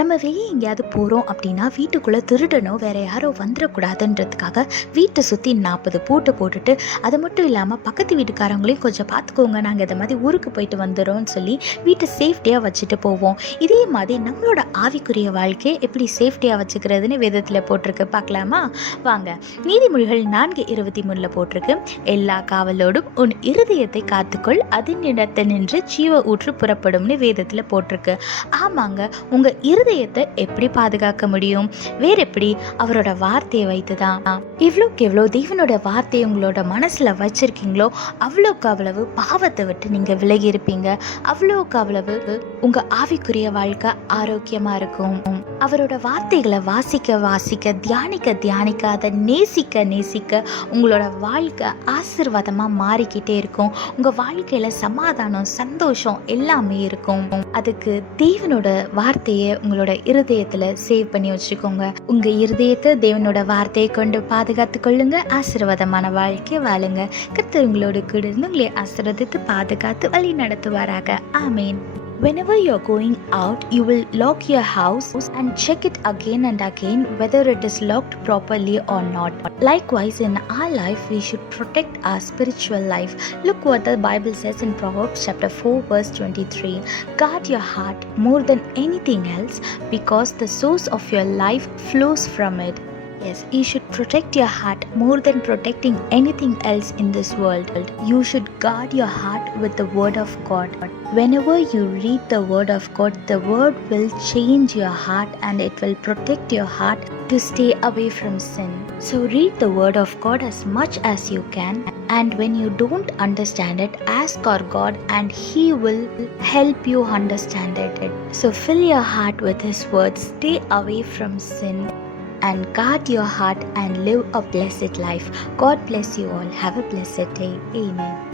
நம்ம வெளியே எங்கேயாவது போகிறோம் அப்படின்னா வீட்டுக்குள்ளே திருடனோ வேற யாரோ வந்துடக்கூடாதுன்றதுக்காக வீட்டை சுற்றி 40 பூட்டை போட்டுட்டு, அது மட்டும் இல்லாமல் பக்கத்து வீட்டுக்காரங்களையும் கொஞ்சம் பார்த்துக்கோங்க, நாங்கள் இதை மாதிரி ஊருக்கு போயிட்டு வந்துடுறோம்னு சொல்லி வீட்டை சேஃப்டியாக வச்சுட்டு போவோம். இதே மாதிரி நம்மளோட ஆவிக்குரிய வாழ்க்கையை எப்படி சேஃப்டியாக வச்சுக்கிறதுன்னு வேதத்தில் போட்டிருக்கு. பார்க்கலாமா வாங்க. நீதிமொழிகள் 4:23 போட்டிருக்கு, எல்லா காவலோடும் உன் இருதயத்தை காத்துக்கொள், அதன் இடத்தை நின்று ஜீவ ஊற்று புறப்படும்னு வேதத்தில் போட்டிருக்கு. ஆமாங்க, உங்கள் இருதயத்தை எப்படி பாதுகாக்க முடியும்? வேற எப்படி? அவரோட வார்த்தையை வைத்துதான். இவ்வளோக்கு எவ்வளோ தேவனோட வார்த்தையை உங்களோட மனசுல வச்சிருக்கீங்களோ அவ்வளோக்கு அவ்வளவு பாவத்தை விட்டு நீங்க விலகி இருப்பீங்க. அவ்வளோக்கு அவ்வளவு உங்க ஆவிக்குரிய வாழ்க்கை ஆரோக்கியமா இருக்கும். அவரோட வார்த்தைகளை வாசிக்க வாசிக்க, தியானிக்க தியானிக்க, அதை நேசிக்க நேசிக்க உங்களோட வாழ்க்கை ஆசீர்வாதமா மாறிக்கிட்டே இருக்கும். உங்க வாழ்க்கையில சமாதானம், சந்தோஷம் எல்லாமே இருக்கும். அதுக்கு தேவனோட வார்த்தையை உங்களோட இருதயத்துல சேவ் பண்ணி வச்சுக்கோங்க. உங்க இருதயத்தை தேவனோட வார்த்தையை கொண்டு பாதுகாத்து கொள்ளுங்க. ஆசீர்வாதமான வாழ்க்கை வாழுங்க. கர்த்தர் உங்களோடு கூட இருந்து உங்களை ஆசீர்வதித்து பாதுகாத்து வழி நடத்துவாராக. ஆமேன். Whenever you're going out, you will lock your house and check it again and again whether it is locked properly or not. Likewise, in our life, we should protect our spiritual life. Look what the Bible says in Proverbs chapter 4 verse 23. Guard your heart more than anything else, because the source of your life flows from it. Yes, you should protect your heart more than protecting anything else in this world. You should guard your heart with the word of God. Whenever you read the word of God, the word will change your heart and it will protect your heart to stay away from sin. So read the word of God as much as you can, and when you don't understand it, ask our God and He will help you understand it. So fill your heart with His words, stay away from sin, and guard your heart and live a blessed life. God bless you all. Have a blessed day. Amen.